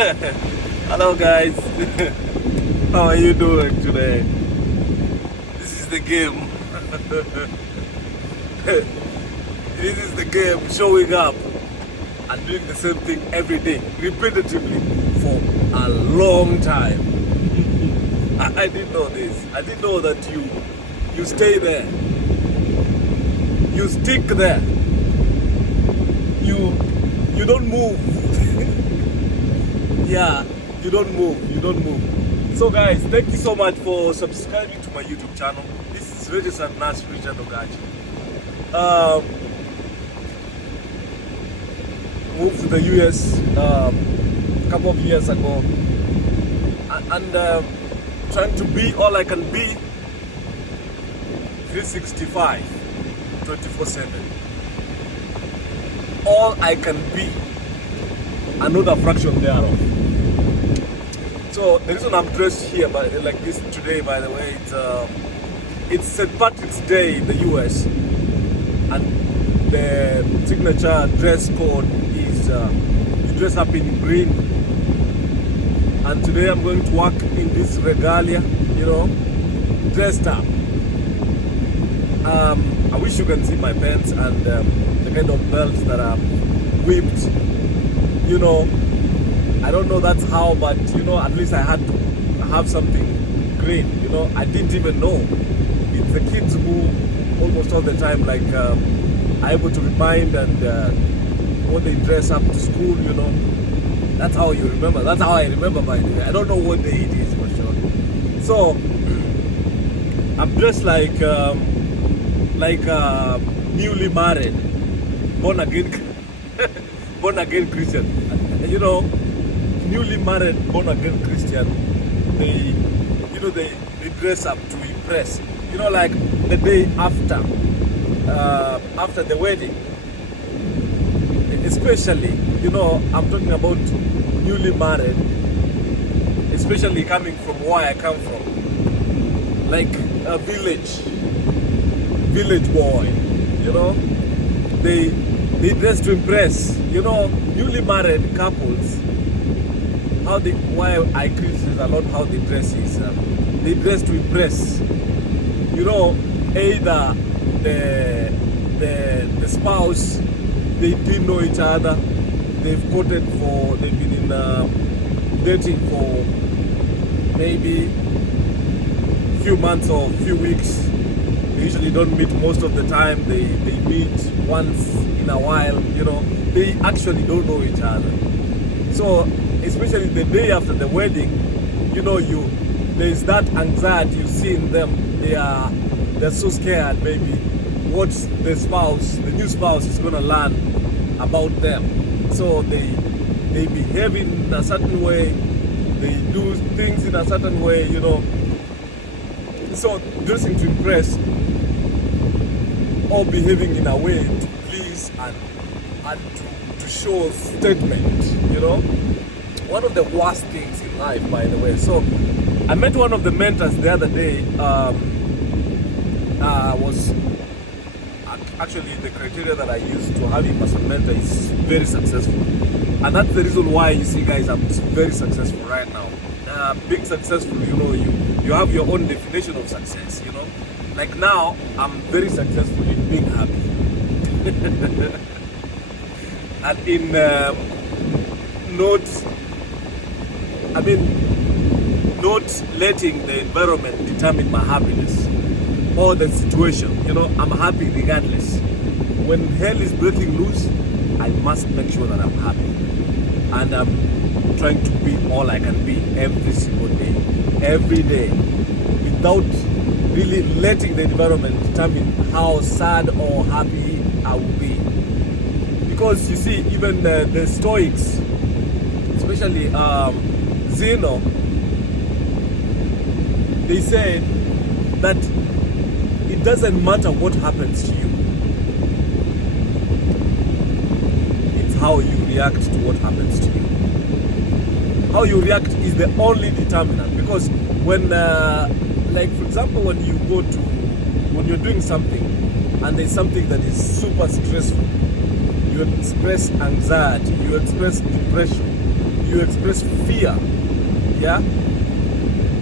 Hello guys, how are you doing today? This is the game. This is the game, showing up and doing the same thing every day, repetitively for a long time. I didn't know this. I didn't know that you stay there. You stick there. You don't move. Yeah, you don't move. So guys, thank you so much for subscribing to my YouTube channel. This is Registered Nurse Richard Ogachi. Moved to the US a couple of years ago, and trying to be all I can be 365 24/7. All I can be, another fraction thereof. So the reason I'm dressed here like this today, by the way, it's St. Patrick's Day in the US, and the signature dress code is you dress up in green. And today I'm going to work in this regalia, dressed up. I wish you can see my pants and the kind of belts that are whipped. I don't know that's how, but at least I had to have something green. I didn't even know. It's the kids who almost all the time are able to remind and when they dress up to school. That's how you remember. That's how I remember, by the way. I don't know what day it is for sure. So I'm dressed like newly married, born again Christian. Newly married, born again Christian. They dress up to impress. Like the day after the wedding. Especially, I'm talking about newly married, especially coming from where I come from, like a village boy. They dress to impress. Newly married couples, why I criticize a lot how they dress is they dress to impress. Either the spouse, they didn't know each other, they've been in dating for maybe few months or few weeks. They usually don't meet most of the time. They meet once in a while. They actually don't know each other. So especially the day after the wedding, there's that anxiety you see in them. They're so scared maybe what the new spouse is gonna learn about them. So they behave in a certain way, they do things in a certain way. So dressing to impress or behaving in a way to please and to show statement. One of the worst things in life, by the way. So I met one of the mentors the other day. Was actually the criteria that I use to have him as a mentor is very successful, and that's the reason why you see, guys, I'm very successful right now. Being successful, you have your own definition of success. Like now, I'm very successful in being happy, and in not letting the environment determine my happiness or the situation. I'm happy regardless. When hell is breaking loose, I must make sure that I'm happy, and I'm trying to be all I can be every single day, every day, without really letting the environment determine how sad or happy I will be. Because you see, even the Stoics, especially Zeno, they said that it doesn't matter what happens to you, it's how you react to what happens to you. How you react is the only determinant. Because when for example, when you're doing something and there's something that is super stressful, you express anxiety, you express depression, you express fear, yeah,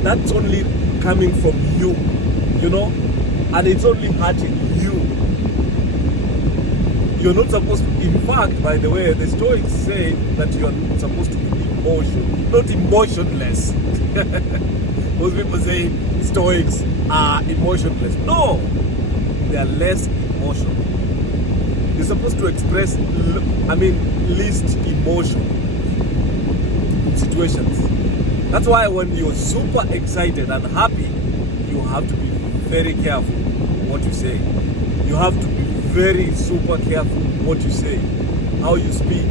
that's only coming from you, you know, and it's only hurting you. You're not supposed to, in fact, by the way, the Stoics say that you're supposed to be not emotionless. Most people say Stoics are emotionless. No, they are less emotional. You're supposed to express, least emotion in situations. That's why when you're super excited and happy, you have to be very careful what you say. You have to be very super careful what you say, how you speak.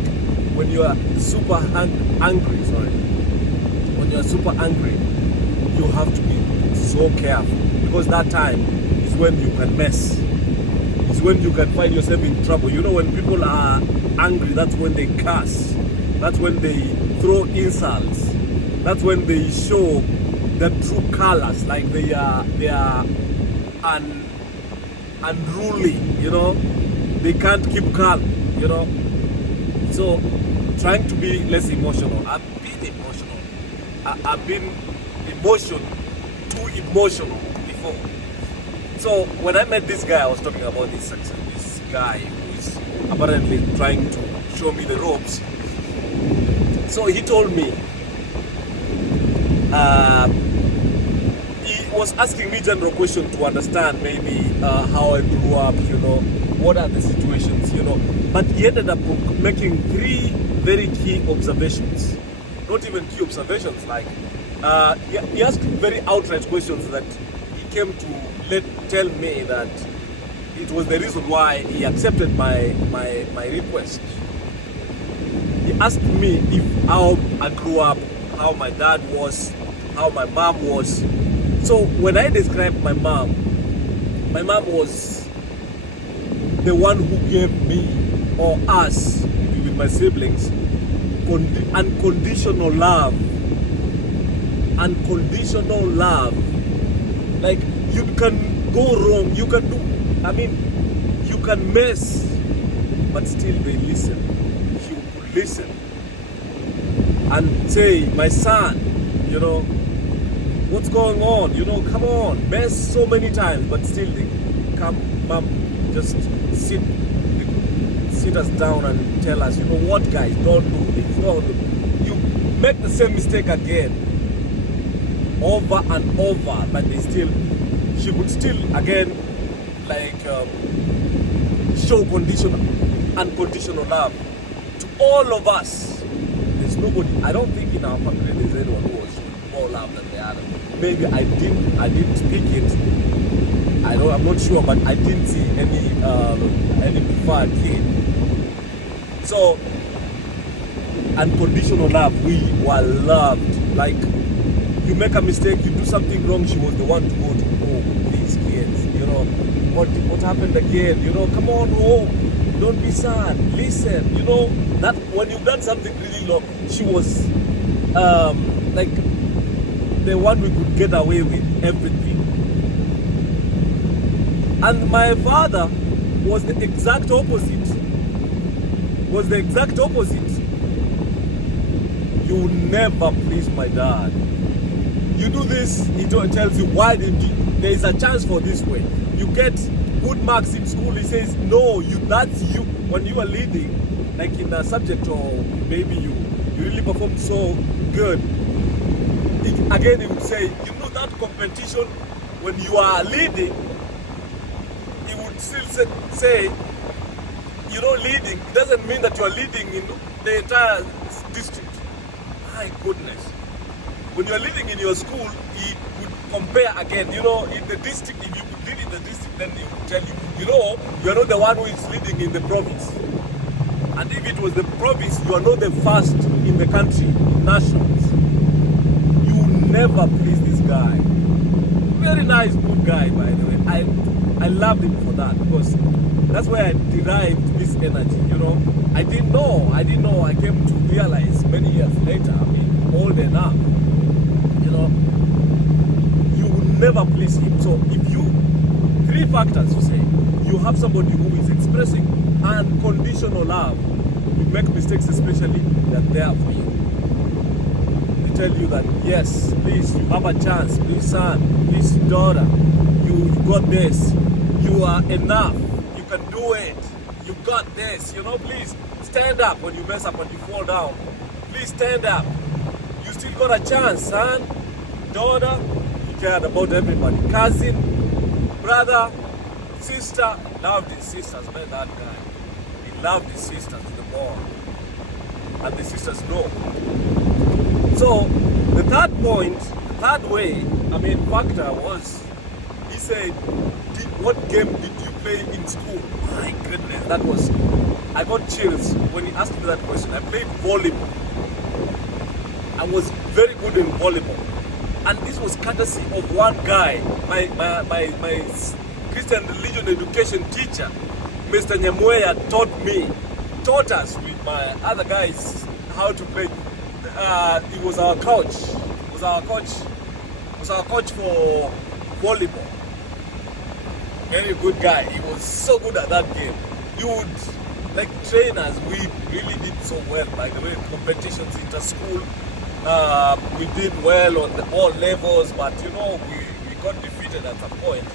When you are super angry, when you are super angry, you have to be so careful, because that time is when you can mess. It's when you can find yourself in trouble. You know, when people are angry, that's when they curse. That's when they throw insults. That's when they show their true colors, like they are unruly, you know. They can't keep calm, you know. So trying to be less emotional. I've been emotional. I've been too emotional before. So when I met this guy, I was talking about this guy who is apparently trying to show me the ropes. So he told me, he was asking me general questions to understand maybe how I grew up, you know, what are the situations, you know. But he ended up making 3 very key observations. Not even key observations, like he asked very outright questions that he came to tell me that it was the reason why he accepted my request. He asked me how I grew up, how my dad was, how my mom was. So when I described my mom was the one who gave me, or us, with my siblings, unconditional love. Unconditional love. Like, you can go wrong, you can you can mess, but still they listen. She would listen and say, my son, you know, what's going on? You know, come on, mess so many times, but still they come, mom, just sit us down and tell us, you know what, guys, don't do this, don't do. You make the same mistake again, over and over, but she would still again, like, show unconditional love to all of us. There's nobody, I don't think in our family there's anyone who was more love than the other. Maybe I didn't speak it. I'm not sure, but I didn't see any preferred kid. So, unconditional love, we were loved. Like, you make a mistake, you do something wrong, she was the one to go to, oh, these kids, you know, what happened again, you know, come on home, don't be sad, listen, you know, that when you've done something really wrong, she was like the one we could get away with everything. And my father was the exact opposite. You never please my dad. You do this, he tells you, why didn't you? There is a chance for this way. You get good marks in school, he says, no, that's you. When you are leading, like in a subject, or maybe you really performed so good, again he would say, you know, that competition, when you are leading, he would still say, you know, leading, it doesn't mean that you are leading in the entire district. My goodness. When you are leading in your school, he would compare again, you know, in the district, if you could lead in the district, then he would tell you, you know, you are not the one who is leading in the province. And if it was the province, you are not the first in the country, nationals. You never please this guy. Very nice, good guy, by the way. I loved him for that, because that's where I derived this energy, you know. I didn't know. I came to realize many years later, old enough, you know, you will never please him. So if you, 3 factors you say, you have somebody who is expressing unconditional love, you make mistakes especially, they're there for you. tell you that yes, please, you have a chance. Please, son, please, daughter, you got this. You are enough. You can do it. You got this. Please stand up when you mess up and you fall down. Please stand up. You still got a chance, son, daughter. He cared about everybody. Cousin, brother, sister. Loved his sisters, man, that guy. He loved his sisters to the bone. And the sisters know. So, the third point, the third way, factor was, he said, what game did you play in school? My goodness, I got chills when he asked me that question. I played volleyball. I was very good in volleyball. And this was courtesy of one guy, my Christian religion education teacher, Mr. Nyamweya taught us with my other guys how to play. He was our coach. He was our coach for volleyball. Very good guy. He was so good at that game. You would, like trainers, we really did so well. By the way, competitions, inter-school, we did well on all levels, but we got defeated at some point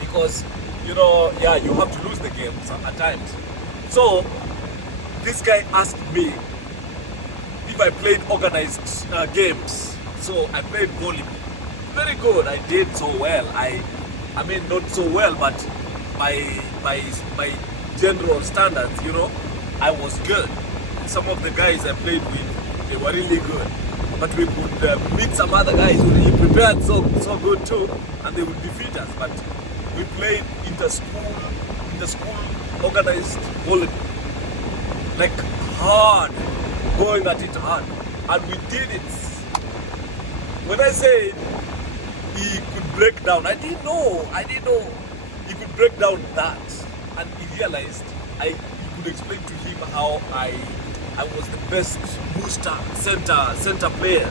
because you have to lose the games at times. So this guy asked me if I played organized games. So I played volleyball. Very good. I did so well. Not so well, but by general standards, I was good. Some of the guys I played with, they were really good. But we could meet some other guys who really prepared so good too, and they would defeat us. But we played inter-school organized volleyball. Like hard, going at it hard. And we did it. When I say he could break down, I didn't know he could break down that. And he realized I could explain to him how I was the best booster, center player,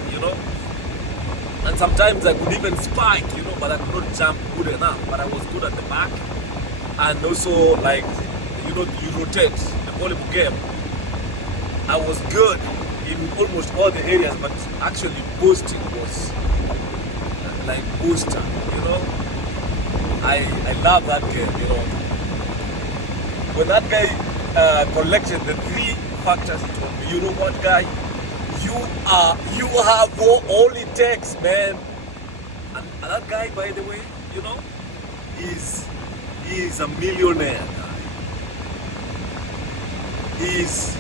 And sometimes I could even spike, but I could not jump good enough. But I was good at the back. And also, like, you rotate the volleyball game. I was good in almost all the areas, but actually boosting was like booster, I love that game, When that guy collected the 3 factors, he told me, you know what, guy? You have all it takes, man. And that guy, by the way, is a millionaire guy. He's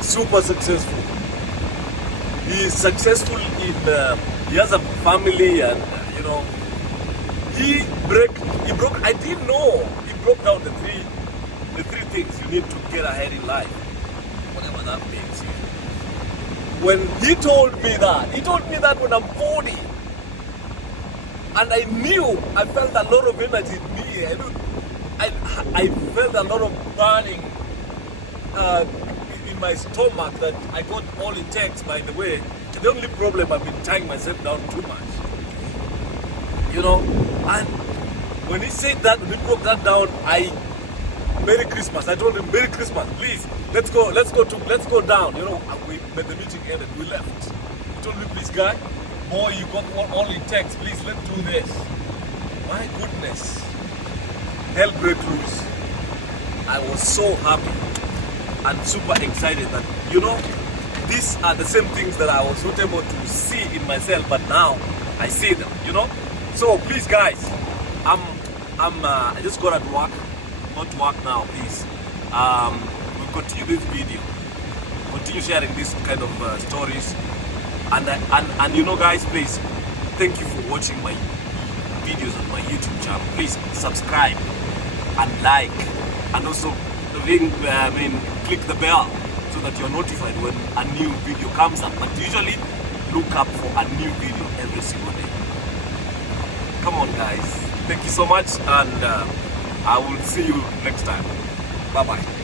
super successful. He is successful in, he has a family and, he broke, I didn't know, he broke down the three things you need to get ahead in life, whatever that means. When he told me that when I'm 40, and I felt a lot of energy in me. I felt a lot of burning in my stomach that I got all it takes, by the way. The only problem, I've been tying myself down too much. And when he said that, when he broke that down, Merry Christmas. I told him, Merry Christmas, please, let's go down. When the meeting ended, we left. He told me, please, guy, boy, you got all it takes, please, let's do this. My goodness. Hell break loose. I was so happy and super excited that, these are the same things that I was not able to see in myself, but now I see them, So please, guys, I just got at work. Not work now, please. We'll continue this video. Continue sharing these kind of stories. And guys, please, thank you for watching my videos on my YouTube channel. Please subscribe and like, and also click the bell so that you're notified when a new video comes up. But usually look up for a new video every single day. Come on, guys. Thank you so much, and I will see you next time. Bye bye.